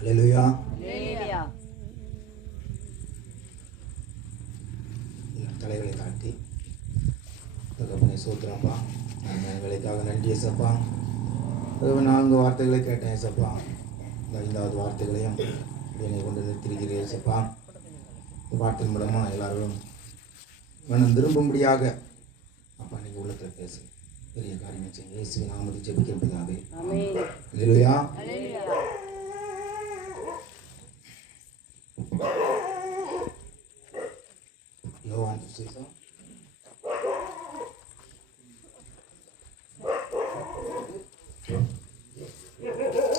அல்லேலூயா. தலைகளை தாட்டி தகப்பனே சோத்திரப்பா, வேலைக்காக நன்றி ஏசப்பா. 4 வார்த்தைகளை கேட்டேன் ஏசப்பா. 5வது வார்த்தைகளையும் என்னை கொண்டு நிறுத்திருக்கிறேன் ஏசப்பா. வார்த்தையின் மூலமாக எல்லாரும் மனம் திரும்பும்படியாக அப்பா நீங்கள் உள்ளத்தில் பேசு, பெரிய காரியம் செய்ய இயேசுவின் நாமத்தில் ஜெபிக்கிறதுக்காக. அல்லேலூயா. யோவான் சுவிசேஷம்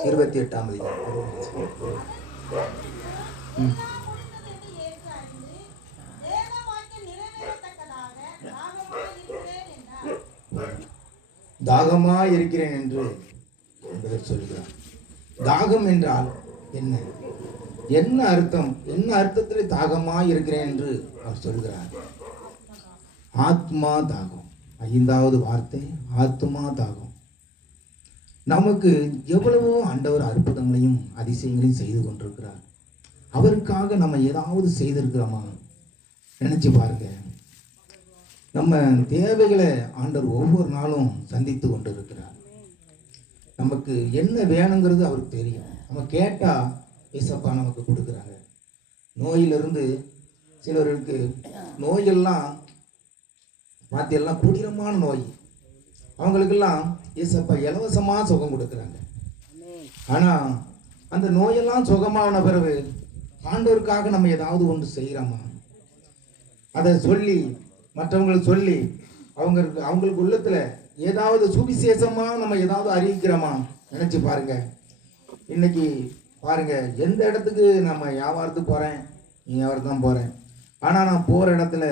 28ஆம் அதிகாரம். தாகமா இருக்கிறேன் என்று சொல்கிறார். தாகம் என்றால் என்ன? என்ன அர்த்தம்? என்ன அர்த்தத்தில் தாகமா இருக்கிறேன் என்று அவர் சொல்கிறார்? ஆத்மா தாகம். 5வது வார்த்தை ஆத்மா தாகம். நமக்கு எவ்வளவோ ஆண்டவர் அற்புதங்களையும் அதிசயங்களையும் செய்து கொண்டிருக்கிறார். அவருக்காக நம்ம ஏதாவது செய்திருக்கிறோமா? நினைச்சு பாருங்க. நம்ம தேவைகளை ஆண்டவர் ஒவ்வொரு நாளும் சந்தித்து கொண்டு இருக்கிறார். நமக்கு என்ன வேணுங்கிறது அவருக்கு தெரியும். நம்ம கேட்டா ஏசப்பா நமக்கு கொடுக்குறாங்க. நோயிலிருந்து சிலருக்கு நோயெல்லாம் பார்த்தெல்லாம் கொடூரமான நோய், அவங்களுக்கெல்லாம் ஏசப்பா இலவசமாக சுகம் கொடுக்குறாங்க. ஆனால் அந்த நோயெல்லாம் சுகமான பிறகு ஆண்டவருக்காக நம்ம ஏதாவது ஒன்று செய்கிறோமா? அதை சொல்லி மற்றவங்களுக்கு சொல்லி அவங்களுக்கு உள்ளத்தில் ஏதாவது சுவிசேஷமாக நம்ம ஏதாவது அறிவிக்கிறோமா? நினச்சி பாருங்க. இன்னைக்கு பாருங்க, எந்த இடத்துக்கு நம்ம வியாபாரத்துக்கு போகிறேன், நீ வியாபாரத்து தான் போகிறேன், ஆனால் நான் போகிற இடத்துல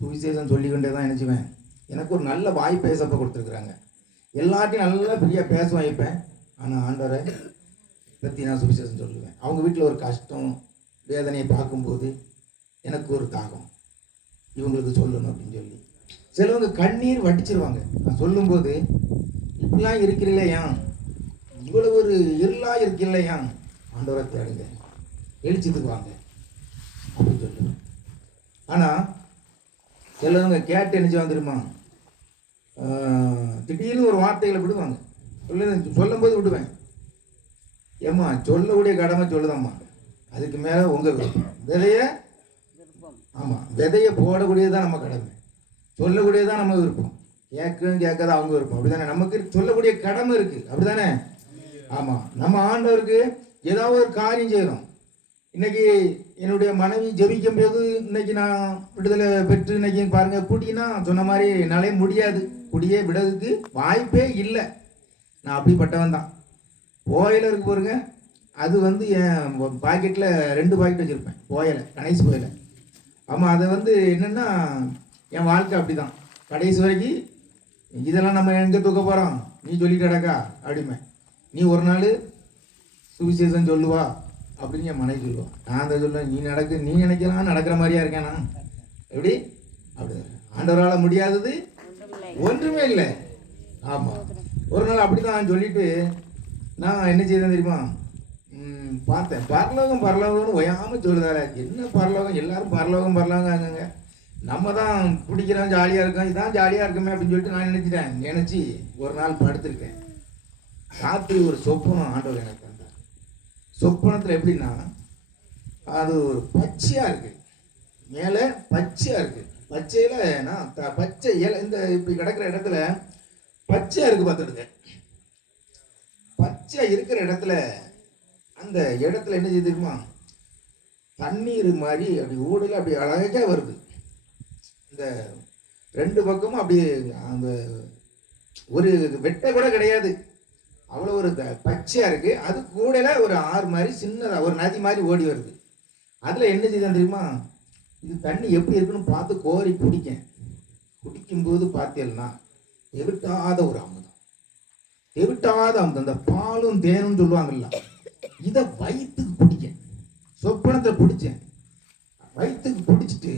சுவிசேஷம் சொல்லிக்கொண்டே தான் நினச்சிவேன். எனக்கு ஒரு நல்ல வாய்ப்பு பேசப்ப கொடுத்துருக்குறாங்க. எல்லாத்தையும் நல்லா ஃப்ரீயாக பேச வைப்பேன். ஆனால் ஆண்டவரை பற்றி நான் சுவிசேஷம் சொல்லுவேன். அவங்க வீட்டில் ஒரு கஷ்டம் வேதனையை பார்க்கும்போது எனக்கு ஒரு தாகம், இவங்களுக்கு சொல்லணும் அப்படின்னு சொல்லி சிலவங்க கண்ணீர் வடிச்சிருவாங்க. நான் சொல்லும்போது இப்படிலாம் இருக்கிறீங்களேயா, இவ்வளவு ஒரு இருளா இருக்கில்லையா, ஆண்டவரை தேடுங்க, எழுச்சித்துக்கு வாங்க அப்படின்னு சொல்லுவேன். ஆனால் சிலவங்க கேட்டு என்ன வந்துருமா, திடீர்னு ஒரு வார்த்தைகளை விடுவாங்க. சொல்லும்போது விடுவேன். ஏம்மா சொல்லக்கூடிய கடமை சொல்லுதாம்மா, அதுக்கு மேலே உங்கள் விதையை, ஆமாம் விதையை போடக்கூடியதுதான் நம்ம கடமை, சொல்லக்கூடியதான் நம்ம விருப்பம், கேட்காத அவங்க விருப்பம். அப்படிதானே? நமக்கு சொல்லக்கூடிய கடமை இருக்குது, அப்படிதானே? ஆமாம். நம்ம ஆண்டவருக்கு ஏதாவது ஒரு காரியம் செய்கிறோம். இன்னைக்கு என்னுடைய மனைவி ஜெபிக்கும் போது இன்னைக்கு நான் விடுதலை பெற்று இன்னைக்கு பாருங்க, குடினா சொன்ன மாதிரி என்னாலே முடியாது, குடியே விடுறதுக்கு வாய்ப்பே இல்லை. நான் அப்படிப்பட்டவன் தான். புயலை இருக்கு பாருங்க, அது என் பாக்கெட்டில் 2 பாக்கெட் வச்சுருப்பேன், புயலை, கணேஷ் புயலை. ஆமாம், அதை என்னென்னா என் வாழ்க்கை அப்படி தான் கடைசி வரைக்கும். இதெல்லாம் நம்ம எங்கே தூக்க போகிறோம், நீ சொல்லிட்டு கிடக்கா அப்படிமே, நீ ஒரு நாள் சுவிசேஷம் சொல்லுவா அப்படின்னு என் மனைவி சொல்லுவான். நான் அதை சொல்லுவேன், நீ நினைக்கலாம் நடக்கிற மாதிரியா இருக்கேன் நான், எப்படி? அப்படி ஆண்டவரால் முடியாதது ஒன்றுமே இல்லை. ஆமாம், ஒரு நாள் அப்படி தான் சொல்லிட்டு நான் என்ன செய்தேன் தெரியுமா, பார்த்தேன், பரலோகம்னு ஒயாமல் சொல்லுதாரு. என்ன பரலோகம், எல்லாரும் பரலோகம் நம்ம தான் பிடிக்கிறோம், ஜாலியாக இருக்கோம், இதுதான் ஜாலியாக இருக்குமே அப்படின்னு சொல்லிட்டு நான் நினச்சி ஒரு நாள் படுத்திருக்கேன். ராத்திரி ஒரு சொப்பனம் ஆண்டவர் எனக்கு தந்தார். சொப்பனத்தில் எப்படின்னா, அது ஒரு பச்சையாக இருக்குது, மேலே பச்சையாக இருக்குது, பச்சையில் நான் பச்சை இலை இந்த இப்படி கிடக்கிற இடத்துல பச்சையாக இருக்குது பார்த்துடுங்க. பச்சை இருக்கிற இடத்துல அந்த இடத்துல என்ன செய்ய தெரியுமா, தண்ணீர் மாதிரி அப்படி ஊடல அப்படி அழகாக வருது. இந்த 2 பக்கமும் அப்படி அந்த ஒரு வெட்டை கூட கிடையாது, அவ்வளோ ஒரு பச்சையாக இருக்குது. அது கூடல ஒரு ஆறு மாதிரி சின்னதாக ஒரு நதி மாதிரி ஓடி வருது. அதில் என்ன செய்தான் தெரியுமா, இது தண்ணி எப்படி இருக்குன்னு பார்த்து கோரி குடிக்கும்போது பார்த்தேன்னா தெவிட்டாத ஒரு அமுதம், தெவிட்டாத அமுதம். இந்த பாலும் தேனும் சொல்லுவாங்கல்ல, இதை வயிற்றுக்கு குடிக்க சொப்பனத்தை பிடிச்சேன். வயிற்றுக்கு பிடிச்சிட்டு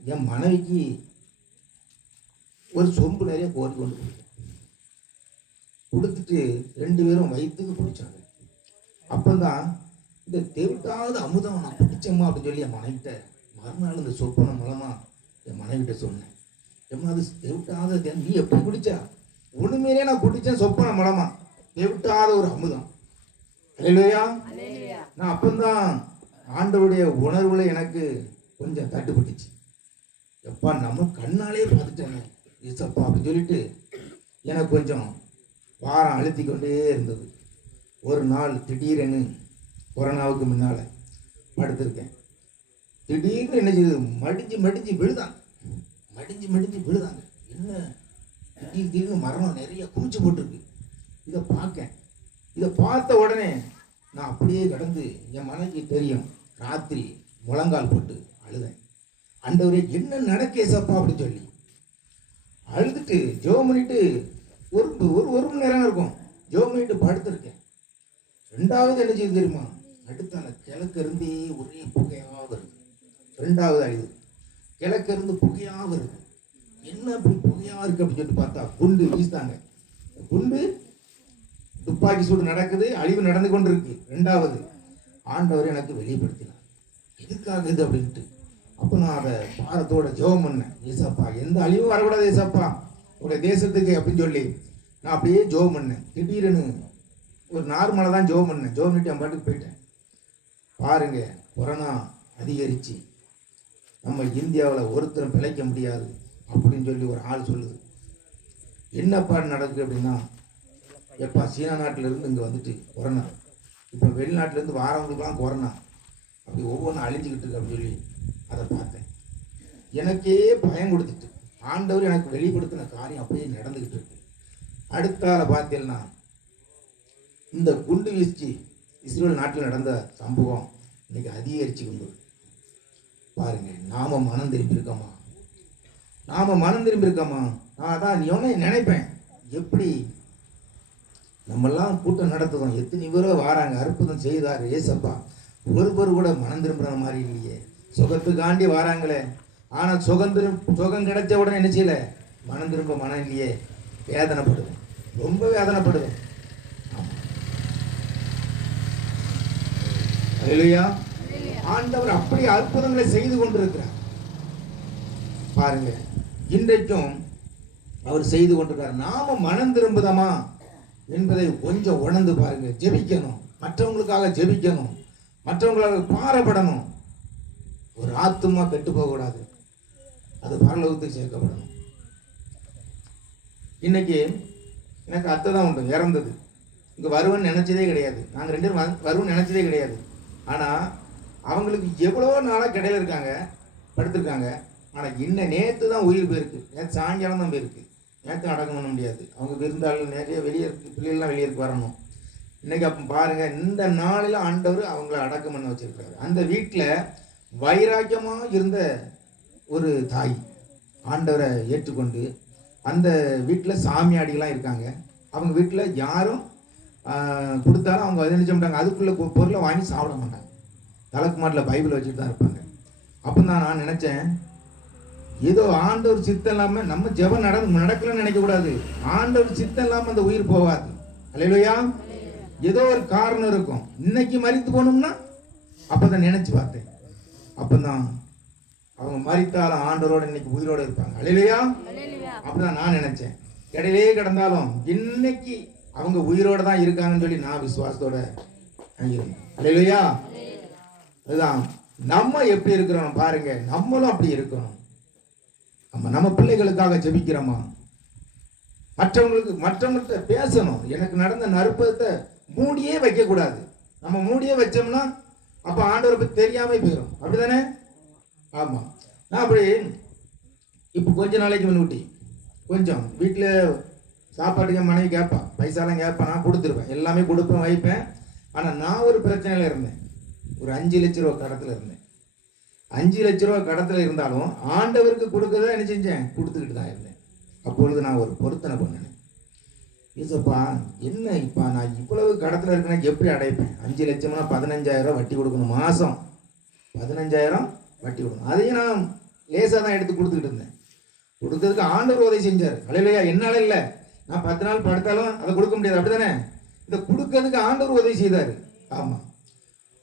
என் மனைவிக்கு ஒரு சொம்பு நிறைய கோரி கொண்டு கொடுத்துட்டு 2 பேரும் வயிற்றுக்கு பிடிச்சாங்க. அப்போதான் இந்த தெவிட்டாவது அமுதம் நான் குடிச்சம்மா அப்படின்னு சொல்லி என் மனைவிட்ட மறுநாள் இந்த சொப்பனம் மூலமா என் மனைவிட்ட சொன்னேன். ஏம்மா அது தெவிட்டாத நீ எப்படி குடிச்சா? உண்மையிலே நான் குடிச்சேன் சொப்பனம் மூலமா, தெவிட்டாத ஒரு அமுதம். அல்லேலூயா. நான் அப்பந்தான் ஆண்டவருடைய உணர்வுல எனக்கு கொஞ்சம் தட்டுப்பட்டுச்சு. எப்பா நம்ம கண்ணாலே பார்த்துட்டேனே ஏசப்பா அப்படின்னு சொல்லிட்டு எனக்கு கொஞ்சம் வாரம் அழுத்தி கொண்டே இருந்தது. ஒரு நாள் திடீரென்னு கொரோனாவுக்கு முன்னால் படுத்திருக்கேன். திடீர்னு என்ன செய்யுது, மடிஞ்சு விழுதாங்க. மடிஞ்சு விழுதாங்க. என்ன திடீர்னு மரணம் நிறைய குமிச்சு போட்டிருக்கு. இதை பார்த்த உடனே நான் அப்படியே கடந்து என் மனைவிக்கு தெரியும், ராத்திரி முழங்கால் போட்டு அழுதேன். ஆண்டவரே என்ன நடக்கேசப்பா அப்படின்னு சொல்லி அழுதுட்டு ஜெபம் பண்ணிட்டு ஒரு மணி நேரம் இருக்கும் ஜெபம் பண்ணிட்டு படுத்திருக்கேன். ரெண்டாவது என்ன செய்யுது தெரியுமா, அடுத்தால கிழக்கு இருந்தே ஒரே புகையாக வருது. ரெண்டாவது அழுது கிழக்கு இருந்து புகையாக வருது. என்ன அப்படி புகையாக இருக்கு அப்படின்னு சொல்லிட்டு பார்த்தா குண்டு வீசுதாங்க. குண்டு துப்பாக்கி சூடு நடக்குது, அழிவு நடந்து கொண்டு இருக்கு. ரெண்டாவது ஆண்டவர் எனக்கு வெளிப்படுத்தினார் எதுக்காக இது அப்படின்ட்டு. அப்போ நான் அதை பாரத்தோட ஜெபம் பண்ணேன். ஏசப்பா எந்த அழிவும் வரக்கூடாது ஏசப்பா உடைய தேசத்துக்கு அப்படின்னு சொல்லி நான் அப்படியே ஜெபம் பண்ணேன். திடீர்னு ஒரு நார்மலாக தான் ஜெபம் பண்ணேன். ஜெபம் பண்ணிட்டு என் பாட்டுக்கு போயிட்டேன். பாருங்க, கொரோனா அதிகரிச்சு நம்ம இந்தியாவில் ஒருத்தரும் பிழைக்க முடியாது அப்படின்னு சொல்லி ஒரு ஆள் சொல்லுது. என்னப்பா நடக்குது அப்படின்னா, எப்பா சீனா நாட்டிலேருந்து இங்கே வந்துட்டு கொரோனா, இப்போ வெளிநாட்டிலேருந்து வாரவங்களுக்குலாம் கொரோனா, அப்படி ஒவ்வொன்றும் அழிஞ்சிக்கிட்டு இருக்கு அப்படின்னு சொல்லி அதை பார்த்தேன். எனக்கே பயம் கொடுத்துட்டு ஆண்டவர் எனக்கு வெளிப்படுத்தின காரியம் அப்படியே நடந்துக்கிட்டு இருக்கு. அடுத்தால பார்த்தீங்கன்னா இந்த குண்டு வீழ்ச்சி இஸ்ரேல் நாட்டில் நடந்த சம்பவம் இன்னைக்கு அதிகரிச்சு கொண்டு பாருங்க. நாம மனம் திரும்பியிருக்கோமா? நான் அதான் நினைப்பேன், எப்படி நம்மெல்லாம் கூட்டம் நடத்துவோம், எத்தனை பேரோ வராங்க, அற்புதம் செய்தார் ஏசப்பா, ஒருவர் கூட மனம் திரும்புற மாதிரி இல்லையே. சுகத்துக்காண்டி வராங்களே, ஆனால் சுகம் கிடைச்ச உடனே என்ன செய்யல, மனம் திரும்ப மனம் இல்லையே. வேதனைப்படுவேன், ரொம்ப வேதனைப்படுவேன். அல்லேலூயா. ஆண்டவர் அப்படி அற்புதங்களை செய்து கொண்டிருக்கிறார் பாருங்க. இன்றைக்கும் அவர் செய்து கொண்டிருக்கிறார். நாம மனம் திரும்புதமா என்பதை கொஞ்சம் உணர்ந்து பாருங்க. ஜெபிக்கணும், மற்றவங்களுக்காக ஜெபிக்கணும், மற்றவங்களுக்காக பாரப்படணும். ஒரு ஆத்துமா கெட்டு போகக்கூடாது, அது பரலோகத்துக்கு சேர்க்கப்படணும். இன்னைக்கு எனக்கு அத்தை தான் உண்டு, இறந்தது. இங்கே வருவன்னு நினைச்சதே கிடையாது. நாங்கள் 2 பேரும் வருவன்னு நினைச்சதே கிடையாது. ஆனால் அவங்களுக்கு எவ்வளோ நாளாக கிடையில இருக்காங்க, படுத்திருக்காங்க. ஆனால் இன்னும் நேற்று தான் உயிர் போயிருக்கு. நேற்று சாயங்காலம் தான் போயிருக்கு. நேற்று அடக்கம் பண்ண முடியாது. அவங்க விருந்தாளிகள் நிறைய வெளியே இருக்கு, பிள்ளைகள்லாம் வெளியே இருக்கு வரணும். இன்னைக்கு அப்போ பாருங்க, இந்த நாளில் ஆண்டவர் அவங்கள அடக்கம் பண்ண வச்சிருக்காரு. அந்த வீட்டில் வைராக்கியமாக இருந்த ஒரு தாய் ஆண்டவரை ஏற்றுக்கொண்டு, அந்த வீட்டில் சாமியாடிகளாம் இருக்காங்க. அவங்க வீட்டில் யாரும் கொடுத்தாலும் அவங்க என்ன செய்ய மாட்டாங்க, அதுக்குள்ள பொருளை வாங்கி சாப்பிட மாட்டாங்க. தலைக்கு மாட்டில் பைபிள் வச்சுட்டு தான் இருப்பாங்க. அப்போ தான் நான் நினச்சேன், ஏதோ ஆண்டவர் சித்தம் இல்லாமல் நம்ம ஜெபம் நடக்கலன்னு நினைக்கக்கூடாது. ஆண்டவர் சித்தம் இல்லாமல் அந்த உயிர் போகாது. அல்லேலூயா. ஏதோ ஒரு காரணம் இருக்கும். இன்னைக்கு மரித்து போகணும்னா அப்போ தான் நினச்சி பார்த்தேன். அப்போ தான் அவங்க மரித்தாலும் ஆண்டவரோட இன்னைக்கு உயிரோடு இருப்பாங்க. அல்லேலூயா. அப்படிதான் நான் நினைச்சேன். இடையிலே கிடந்தாலும் இன்னைக்கு அவங்க உயிரோடு தான் இருக்காங்கன்னு சொல்லி நான் விசுவாசத்தோட இருந்தேன். அல்லேலூயா. அதுதான் நம்ம எப்படி இருக்கிறோம் பாருங்க. நம்மளும் அப்படி இருக்கணும். நம்ம பிள்ளைகளுக்காக ஜெபிக்கிறோமா? மற்றவங்கள்ட்ட பேசணும். எனக்கு நடந்த நற்பத்தை மூடியே வைக்க கூடாது. நம்ம மூடியே வச்சோம்னா அப்ப ஆண்டவரை பத்தி தெரியாம போயிடும். அப்படிதானே? ஆமா. நான் அப்படி இப்போ கொஞ்ச நாளைக்கு முன்னுட்டி கொஞ்சம் வீட்டில் சாப்பாட்டுக்கு மனைவி கேட்பான், பைசாலாம் கேட்பான், நான் கொடுத்துருப்பேன், எல்லாமே கொடுப்பேன், வைப்பேன். ஆனால் நான் ஒரு பிரச்சனையில் இருந்தேன். ஒரு 5 லட்ச ரூபா கடத்தில் இருந்தேன். 5 லட்ச ரூபா கடத்தில் இருந்தாலும் ஆண்டவருக்கு கொடுக்கறதா என்ன செஞ்சேன், கொடுத்துக்கிட்டு தான் இருந்தேன். அப்பொழுது நான் ஒரு பொருத்தனை பண்ணினேன். ஏசப்பா என்ன இப்போ நான் இவ்வளவு கடத்தில் இருக்கேன்னா எப்படி அடைப்பேன்? 5 லட்சம்னா 15,000 வட்டி கொடுக்கணும், மாதம் 15,000 வட்டி கொடுக்கணும். அதையும் நான் லேசாக தான் எடுத்து கொடுத்துக்கிட்டு இருந்தேன். கொடுத்ததுக்கு ஆண்டவர் உதவி செஞ்சார். அல்லேலூயா. என்னால் இல்லை, நான் 10 நாள் படுத்தாலும் அதை கொடுக்க முடியாது. அப்படிதானே? இதை கொடுக்கறதுக்கு ஆண்டவர் உதவி செய்தார். ஆமாம்.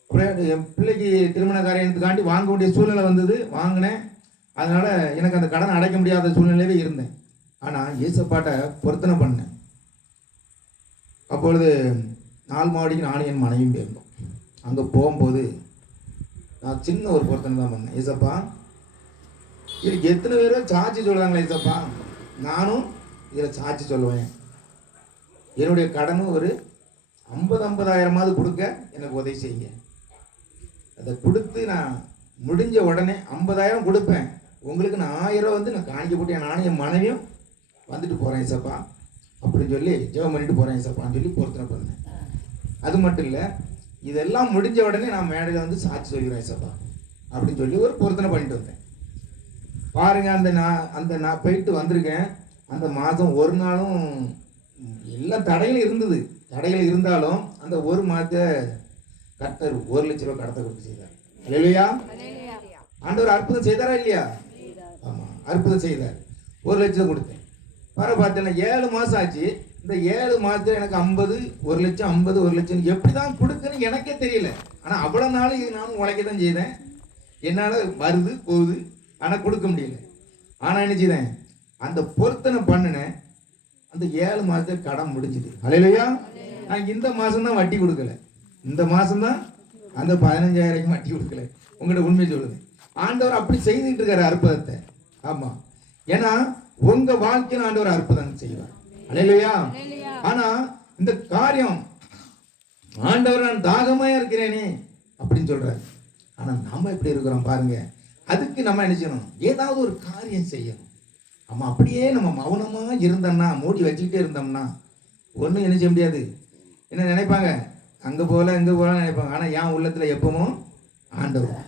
அப்புறம் என் பிள்ளைக்கு திருமண காரியத்துக்காண்டி வாங்க வேண்டிய சூழ்நிலை வந்தது, வாங்கினேன். அதனால் எனக்கு அந்த கடனை அடைக்க முடியாத சூழ்நிலையிலே இருந்தேன். ஆனால் ஏசப்பாட்ட பொருத்தனை பண்ணேன். அப்பொழுது 4 மாவடிக்கு நானும் என் மனைவியும் போயிருந்தோம். அங்கே போகும்போது நான் சின்ன ஒரு பொருத்தனை தான் பண்ணேன். ஏசப்பா, இதுக்கு எத்தனை பேரோ சாட்சி சொல்கிறாங்களே ஏசப்பா, நானும் இதில் சாட்சி சொல்லுவேன். என்னுடைய கடனும் ஒரு 50,000 கொடுக்க எனக்கு உதவி செய்யுங்க. அதை கொடுத்து நான் முடிஞ்ச உடனே 50,000 கொடுப்பேன். உங்களுக்கு நான் 1000 வந்து நான் காணிக்க போட்டு நானும் என் மனைவியும் வந்துட்டு போகிறேன் ஏசப்பா அப்படின்னு சொல்லி ஜெபம் பண்ணிட்டு போகிறேன் ஏசப்பான்னு சொல்லி பொருத்தனை பண்ணேன். அது மட்டும் இல்லை, இதெல்லாம் முடிஞ்ச உடனே நான் மேடையில் வந்து சாட்சி சொல்கிறேன் ஏசப்பா அப்படின்னு சொல்லி ஒரு பொருத்தனை பண்ணிட்டு வந்தேன். பாருங்க, நான் போயிட்டு வந்திருக்கேன். அந்த மாதம் ஒரு நாளும் எல்லா தடைகளும் இருந்தது. தடைகள் இருந்தாலும் அந்த ஒரு மாதத்தை கர்த்தர் 1,00,000 ரூபா கடத்தை கொடுத்து செய்தார். அல்லேலூயா. ஆண்டவர் அற்புதம் செய்தாரா இல்லையா? ஆமாம், அற்புதம் செய்தார். 1,00,000 கொடுத்தேன். வர பார்த்தேன்னா 7 மாதம் ஆச்சு. இந்த 7 மாதத்தில் எனக்கு 50, 1,00,000, 50, 1,00,000 எப்படி தான் கொடுக்குன்னு எனக்கே தெரியல. ஆனால் அவ்வளோ நாள் நானும் உழைக்க தான் செய்தேன். என்னால் வருது போகுது, ஆனால் கொடுக்க முடியல. ஆனால் என்ன செய்தேன், அந்த பொருத்தனை பண்ணினேன். அந்த 7 மாதத்தை கடன் முடிஞ்சுது. அல்லேலூயா. நான் இந்த மாதம் தான் வட்டி கொடுக்கல. இந்த மாதம் தான் அந்த 15,000 வட்டி கொடுக்கல. உங்கள்கிட்ட உண்மையை சொல்லுது. ஆண்டவர் அப்படி செய்துட்டு இருக்காரு அற்புதத்தை. ஆமாம், ஏன்னா உங்க வாழ்க்கையில் ஆண்டவர் அற்புதம் செய்வார். அல்லேலூயா. ஆனா இந்த காரியம் ஆண்டவர் நான் தாகமாயா இருக்கிறேனே அப்படின்னு சொல்றாரு. ஆனா நம்ம எப்படி இருக்கிறோம் பாருங்க. அதுக்கு நம்ம என்ன செய்யணும், ஏதாவது ஒரு காரியம் செய்யணும். நம்ம அப்படியே நம்ம மௌனமா இருந்தோம்னா, மூடி வச்சுக்கிட்டே இருந்தோம்னா ஒன்றும் என்ன செய்ய முடியாது. என்ன நினைப்பாங்க, அங்கே போகல இங்கே போகலாம் நினைப்பாங்க. ஆனால் என் உள்ளத்தில் எப்பவும் ஆண்டவர்.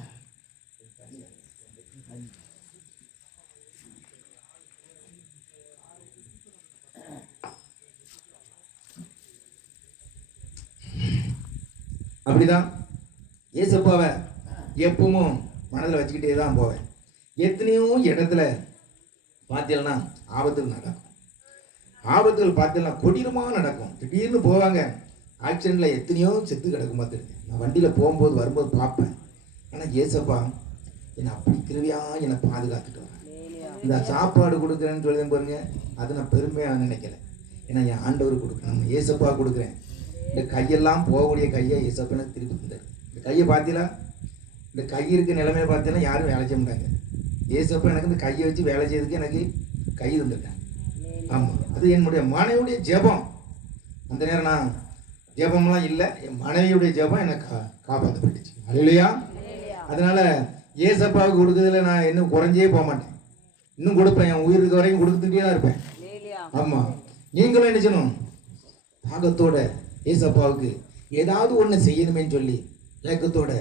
அப்படிதான் ஏசப்பாவை எப்பவும் மனதில் வச்சுக்கிட்டே தான் போவேன். எத்தனையோ இடத்துல பார்த்தீங்கன்னா ஆபத்துகள் நடக்கும். ஆபத்துகள் பார்த்தீங்கன்னா கொடீரமாக நடக்கும். திடீர்னு போவாங்க, ஆக்சிடெண்ட்டில் எத்தனையோ செத்து கிடக்கும் பார்த்துருக்கேன். நான் வண்டியில் போகும்போது வரும்போது பார்ப்பேன். ஆனால் ஏசப்பா என்னை அப்படி கிருவியாக என்னை பாதுகாத்துட்டு வரேன். இந்த சாப்பாடு கொடுக்குறேன்னு சொல்லி பாருங்க, அதை நான் பெருமையாக நினைக்கல. ஏன்னா என் ஆண்டவர் கொடுக்குறேன், ஏசப்பா கொடுக்குறேன். இந்த கையெல்லாம் போகக்கூடிய கையை ஏசப்பா எனக்கு திருப்பி தந்தார். இந்த கையை பார்த்தீங்களா, இந்த கை இருக்க நிலைமையை பார்த்தீங்கன்னா யாரும் வேலை செய்ய மாட்டாங்க. ஏசப்பா எனக்கு இந்த கையை வச்சு வேலை செய்யறதுக்கு எனக்கு கை தந்துட்டேன். ஆமாம், அது என்னுடைய மனைவியுடைய ஜெபம். அந்த நேரம் நான் ஜெபம்லாம் இல்லை, என் மனைவியுடைய ஜெபம் எனக்கு காப்பாற்றப்பட்டுச்சு. அல்லேலூயா. அதனால ஏசப்பாவுக்கு கொடுக்குறதுல நான் இன்னும் குறைஞ்சே போக மாட்டேன். இன்னும் கொடுப்பேன், என் உயிருக்கு வரைக்கும் கொடுத்துட்டே தான் இருப்பேன். ஆமாம், நீங்களும் என்ன செய்யணும், தாகத்தோட ஏசப்பாவுக்கு ஏதாவது ஒன்று செய்யணுமேன்னு சொல்லி ஏக்கத்தோட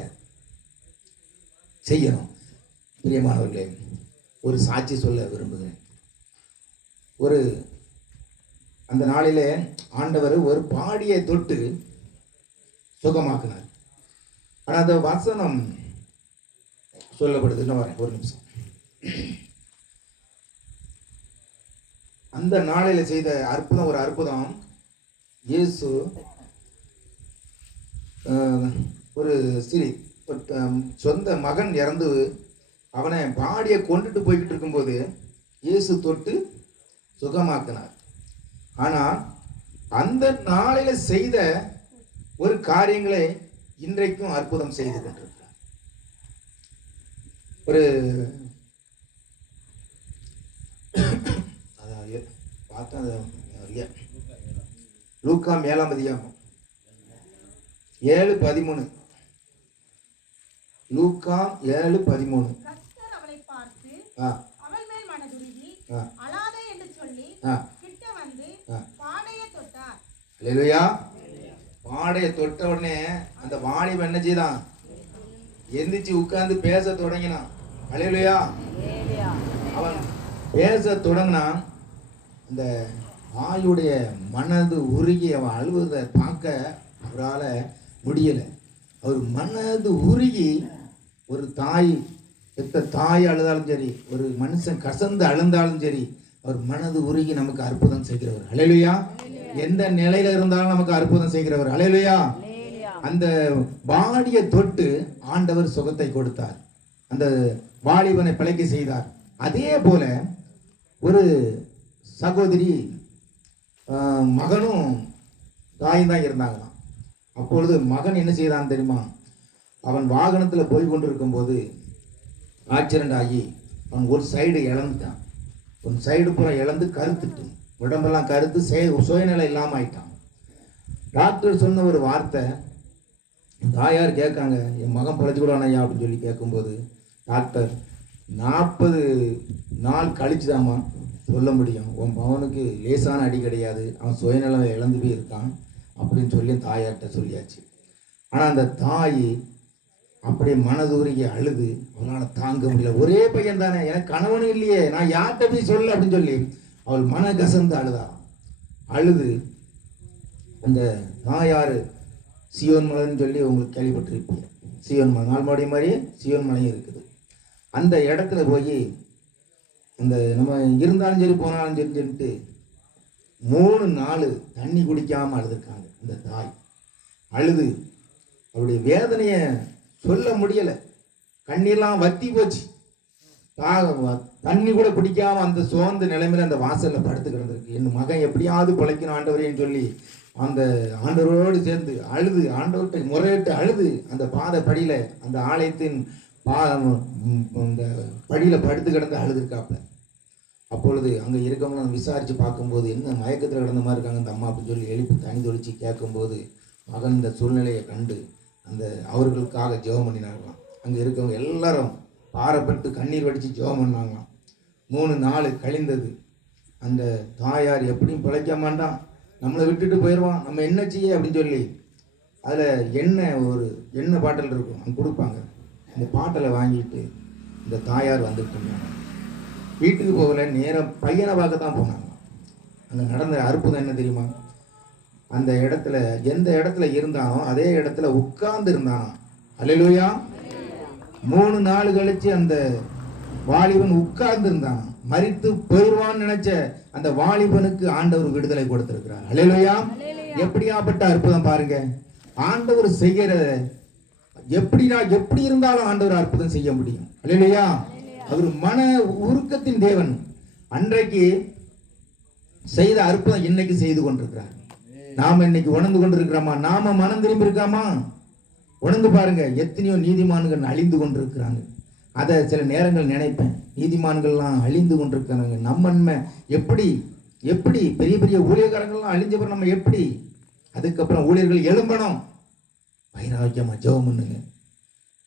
செய்யணும். பிரியமானவர்களே, ஒரு சாட்சி சொல்ல விரும்புகிறேன். அந்த நாளிலே ஆண்டவர் ஒரு பாடியை தொட்டு சுகமாக்குனார். ஆனால் அந்த வசனம் சொல்லப்படுது. இன்னும் வரேன், ஒரு நிமிஷம். அந்த நாளில் செய்த அற்புதம், ஒரு அற்புதம். இயேசு ஒரு சொந்த மகன் இறந்து அவனை பாடியை கொண்டுட்டு போய்கிட்டு இருக்கும்போது இயேசு தொட்டு சுகமாக்கினார். ஆனால் அந்த நாளில் செய்த ஒரு காரியங்களை இன்றைக்கும் அற்புதம் செய்து கொண்டிருக்கிறார். ஒரு பார்த்தா லூக்கா 7ஆம் அதிகாரம் 7:13. லூக்கா 7:13. பாடையை தொட்ட உடனே அந்த வாலிபன் என்ன செய்தான், எந்திரிச்சு உட்கார்ந்து பேச தொடங்கினான். அல்லேலூயா. அவன் பேச தொடங்கினான். அந்த வாயுடைய மனது உருகி அவன் அழுவதை பார்க்க அவரால் முடியலை. அவர் மனது உருகி, ஒரு தாய் பெத்த தாய் அழுதாலும் சரி, ஒரு மனுஷன் கசந்து அழுந்தாலும் சரி, அவர் மனது உருகி நமக்கு அற்புதம் செய்கிறவர். அல்லேலூயா. எந்த நிலையில இருந்தாலும் நமக்கு அற்புதம் செய்கிறவர். அல்லேலூயா. அந்த வாடிய தொட்டு ஆண்டவர் சுகத்தை கொடுத்தார், அந்த வாலிபனை பிழைக்க செய்தார். அதே போல ஒரு சகோதரி மகனும் தாயும் தான் இருந்தாங்களாம். அப்பொழுது மகன் என்ன செய்தான் தெரியுமா? அவன் வாகனத்தில் போய் கொண்டிருக்கும் போது ஆக்சிடென்ட் ஆகி அவன் ஒரு சைடு இழந்துட்டான். ஒரு சைடு பூரா இழந்து கருத்துட்டு உடம்பெல்லாம் கருத்து சுயநிலை இல்லாமல் ஆயிட்டான். டாக்டர் சொன்ன ஒரு வார்த்தை, தாயார் கேட்காங்க, என் மகன் பிழைச்சிக்கூடான் ஐயா அப்படின்னு சொல்லி கேட்கும்போது, டாக்டர் 40 நாள் கழிச்சுதாம்மா சொல்ல முடியும், உன் மகனுக்கு லேசான அடி கிடையாது, அவன் சுயநிலை இழந்து போய் இருக்கான் அப்படின்னு சொல்லி தாயார்கிட்ட சொல்லியாச்சு. ஆனால் அந்த தாய் அப்படியே மனதுருகி அழுது, அவனால் தாங்க முடியல. ஒரே பையன் தானே, எனக்கு கணவனும் இல்லையே, நான் யார்கிட்ட போய் சொல்ல அப்படின்னு சொல்லி அவள் மன கசந்து அழுது அந்த தாயார் சியோன் மலைன்னு சொல்லி உங்களுக்கு கேள்விப்பட்டிருப்பீங்க. சியோன் மலை, நால்மாடி மாதிரி சியோன் மலையும் இருக்குது. அந்த இடத்துல போய் இந்த நம்ம இருந்தாலும் சரி போனாலும் சரி சொல்லிட்டு 3 நாள் தண்ணி குடிக்காமல் அழுதுருக்காங்க. இந்த தாய் அழுது அவருடைய வேதனையை சொல்ல முடியலை, கண்ணீர்லாம் வத்தி போச்சு. தண்ணி கூட குடிக்காம அந்த சோர்ந்த நிலைமையில அந்த வாசல்ல படுத்து கிடந்திருக்கு. என் மகன் எப்படியாவது பிழைக்கணும் ஆண்டவரேன்னு சொல்லி அந்த ஆண்டவரோடு சேர்ந்து அழுது, ஆண்டவர்கிட்ட முறையிட்டு அழுது அந்த பாத படியில, அந்த ஆலயத்தின் இந்த படியில படுத்து கிடந்து அழுதுருக்காப்புல. அப்பொழுது அங்கே இருக்கவங்க விசாரித்து பார்க்கும்போது, என்ன மயக்கத்தில் கிடந்த மாதிரி இருக்காங்க இந்த அம்மா அப்படின்னு சொல்லி எழுப்பி தனி தொழிச்சு கேட்கும்போது, மகன் இந்த சூழ்நிலையை கண்டு அந்த அவர்களுக்காக ஜெபம் பண்ணினாங்களாம். அங்கே இருக்கவங்க எல்லாரும் பாரப்பட்டு கண்ணீர் வடித்து ஜெபம் பண்ணாங்களாம். 3 நாள் கழிந்தது. அந்த தாயார் எப்படியும் பிழைக்க மாட்டான், நம்மளை விட்டுட்டு போயிடுவான், நம்ம என்ன செய்ய அப்படின்னு சொல்லி அதில் ஒரு எண்ணெய் பாட்டில் இருக்கும், அங்கே கொடுப்பாங்க. அந்த பாட்டிலை வாங்கிட்டு இந்த தாயார் வந்துட்டு இருந்தாங்க. வீட்டுக்கு போகல, நேரம் பையனை பார்க்க தான் போனாங்க. அங்கே நடந்த அற்புதம் என்ன தெரியுமா? அந்த இடத்துல எந்த இடத்துல இருந்தானோ அதே இடத்துல உட்கார்ந்து இருந்தானோ. அல்லேலூயா. 3 நாள் கழிச்சு அந்த வாலிபன் உட்கார்ந்து இருந்தான். மரித்து போயிடுவான்னு நினைச்ச அந்த வாலிபனுக்கு ஆண்டவர் விடுதலை கொடுத்திருக்கிறார். அல்லேலூயா. எப்படியாப்பட்ட அற்புதம் பாருங்க. ஆண்டவர் செய்கிறத எப்படி இருந்தாலும் ஆண்டவர் அற்புதம் செய்ய முடியும். அல்லேலூயா. அவர் மன உருக்கத்தின் தேவன். அன்றைக்கு செய்த அற்புதம் இன்னைக்கு செய்து கொண்டிருக்கிறார். நாம இன்னைக்கு உணர்ந்து கொண்டிருக்கிறோமா? நாம மனம் திரும்பி இருக்காமா? உணர்ந்து பாருங்க. எத்தனையோ நீதிமான்கள் அழிந்து கொண்டிருக்கிறாங்க. அதை சில நேரங்கள் நினைப்பேன், நீதிமான்கள்லாம் அழிந்து கொண்டிருக்கிறாங்க. நம்ம எப்படி பெரிய பெரிய ஊழியக்காரங்கள்லாம் அழிஞ்ச பிறகு நம்ம எப்படி? அதுக்கப்புறம் ஊழியர்கள் எழும்பணும். வைராக்கியமா ஜெபம் பண்ணுங்க,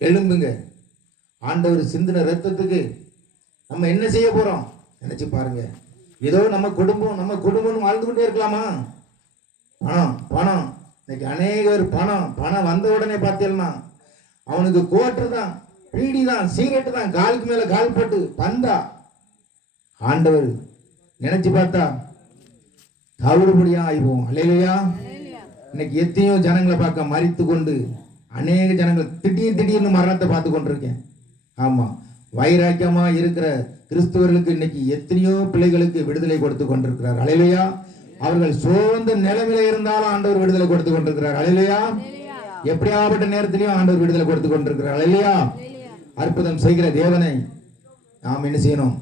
எழும்புங்க. ஆண்டவர் சிந்தின ரத்தத்துக்கு நம்ம என்ன செய்ய போறோம் நினைச்சு பாருங்க. ஏதோ நம்ம குடும்பம் வாழ்ந்து கொண்டே இருக்கலாமா? பணம் இன்னைக்கு அநேகர் பணம் வந்த உடனே பார்த்தீங்கன்னா அவனுக்கு கோட்டு தான், பீடி தான், சிகரெட்டு தான், காலுக்கு மேல கால் போட்டு பந்தா. ஆண்டவர் நினைச்சு பார்த்தா தவிடுபடியா ஆயிப்போம். அல்லேலூயா. இன்னைக்கு எத்தனையோ ஜனங்களை பார்க்க மரித்து கொண்டு அநேக ஜனங்கள் திடீர்னு மரணத்தை பார்த்து கொண்டிருக்கேன். ஆமா, வைராக்கியமா இருக்கிற கிறிஸ்துவர்களுக்கு இன்னைக்கு எத்தனையோ பிள்ளைகளுக்கு விடுதலை கொடுத்து கொண்டிருக்கிறார். அல்லேலூயா. அவர்கள் சோர்ந்த நிலைமையில இருந்தாலும் ஆண்டவர் விடுதலை கொடுத்து கொண்டிருக்கிறார். அல்லேலூயா. எப்படியாப்பட்ட நேரத்திலையும் ஆண்டவர் விடுதலை கொடுத்து கொண்டிருக்கிறார். அல்லேலூயா. அற்புதம் செய்கிற தேவனை நாம் என்ன செய்யணும்?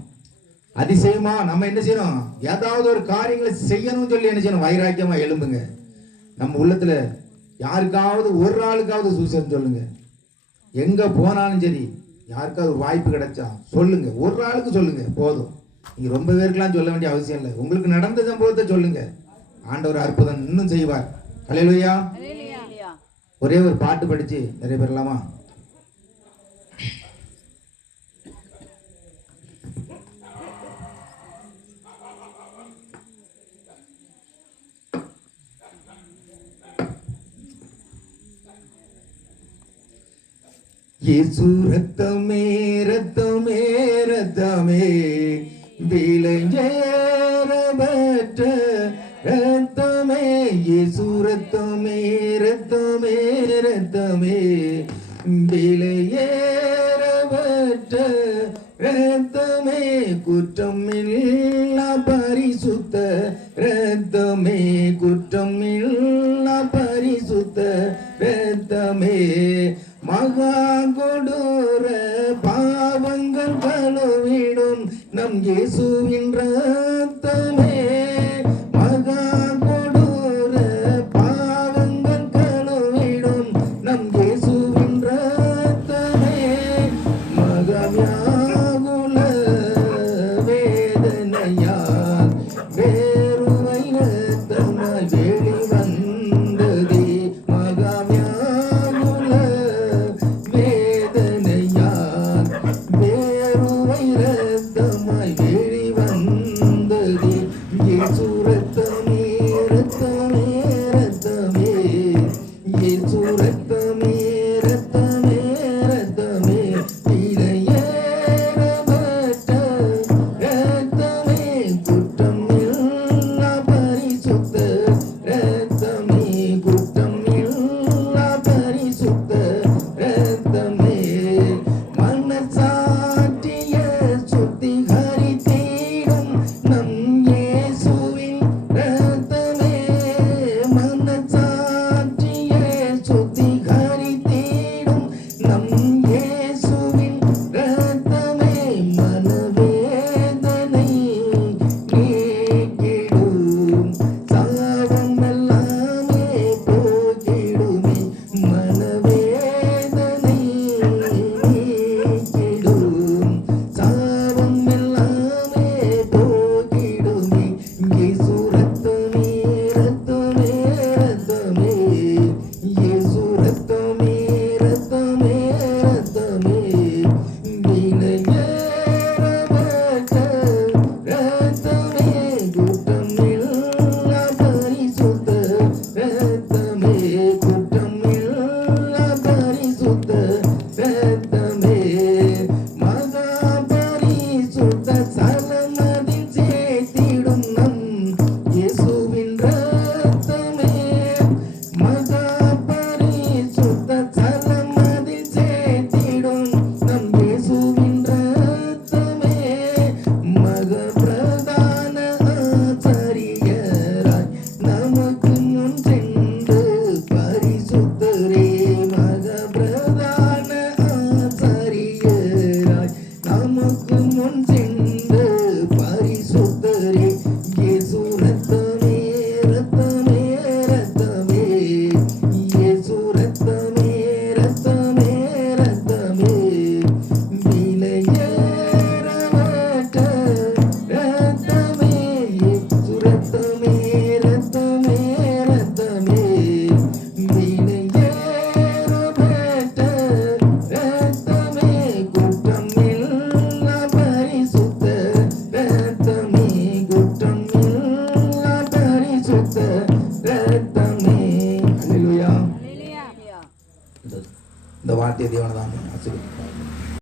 அதிசயமா நம்ம என்ன செய்யணும்? ஏதாவது ஒரு காரியங்களை செய்யணும்னு சொல்லி என்ன செய்யணும்? வைராக்கியமா எழும்புங்க. நம்ம உள்ளத்துல யாருக்காவது ஒரு ஆளுக்காவது சுவிசேஷம் சொல்லுங்க. எங்க போனாலும் சரி, யாருக்காவது ஒரு வாய்ப்பு கிடைச்சா சொல்லுங்க. ஒரு ஆளுக்கு சொல்லுங்க போதும். நீங்க ரொம்ப பேருக்கெல்லாம் சொல்ல வேண்டிய அவசியம் இல்லை. உங்களுக்கு நடந்த சம்பவத்தை சொல்லுங்க. ஆண்டவர் அற்புதம் இன்னும் செய்வார். அல்லேலூயா. ஒரே ஒரு பாட்டு படிச்சு நிறைய பேர்லாமா? இயேசு ரத்தமே ரத்தமே ரத்தமே விலையேறப்பட்ட ரத்தமே. இயேசு ரத்தமே ரத்தமே ரத்தமே விலையேறப்பட்ட ரத்தமே. குற்றமில்லா பரிசுத்த ரத்தமே, குற்றமில்லா பரிசுத்த ரத்தமே. ரத்தமே மகா கொடூர பாவங்கள் கழுவிடும் நம் இயேசுவின் ரத்தமே மகா கொடூர பாவங்கள் கழுவிடும் நம் இயேசுவின் ரத்தமே மகவியாகுல வேதனையால் வேறுவை ரத்தமாய் வெளிவந்ததே மகவியாகுல வேதனையால் வேறுவை ரத்தமாய் வெளிவந்ததே இயேசு ரத்தமே ரத்தமே ரத்தமே இயேசு ரத்தமே ரத்தமே ரத்தமே இளையேறப்பட்ட ரத்தமே குற்றம் இல்லா பரிசுத்த ரத்தமே குற்றம் இல்லா பரிசுத்த ரத்தமே மனசாட்சிய சுத்திகரித்தீடும் நம் இயேசுவின் ரத்தமே மனசாட்சிய சுத்திகரித்தீடும் நம் இயேசுவின் ரத்தமே மனவேதனை நீக்கிடும் சாபம் எல்லாமே போக்கிடுமே மனவேதனை நீக்கிடும் சாபம் எல்லாமே போக்கிடுமே இயேசு ரத்தமே ரத்தமே ரத்தமே இயேசு ரத்தமே ரத்தமே ரத்தமே விலையேறப்பட்ட ரத்தமே குற்றம் இல்லா பரிசுத்த ரத்தமே குற்றம் இல்லா பரிசுத்த ரத்தமே மகா பரிசுத்த சலமதில் சேர்த்திடும் நம் இயேசுவின் ரத்தமே மகா பரிசுத்த சலமதில் சேர்த்திடும் நம் இயேசுவின் ரத்தமே மக பிரதான ஆசாரியராய் நமக்கு முன் சென்று பரிசுத்தரே மக பிரதான ஆசாரியராய் நமக்கு முன் சென்று பரிசுத்தரே இயேசு ரத்தமே ரத்தமே ரத்தமே இயேசு ரத்தமே ரத்தமே ரத்தமே விலையேறப்பட்ட ரத்தமே இயேசு ரத்தமே ரத்தமே ரத்தமே விலையேறப்பட்ட ரத்தமே குற்றம் இல்லா பரிசுத்த ரத்தமே குற்றம் இல்லா பரிசுத்த ரத்தமே அல்லேலூயா இந்த வார்த்தையை தேவனதாமே ஆசீர்வதிப்பார்.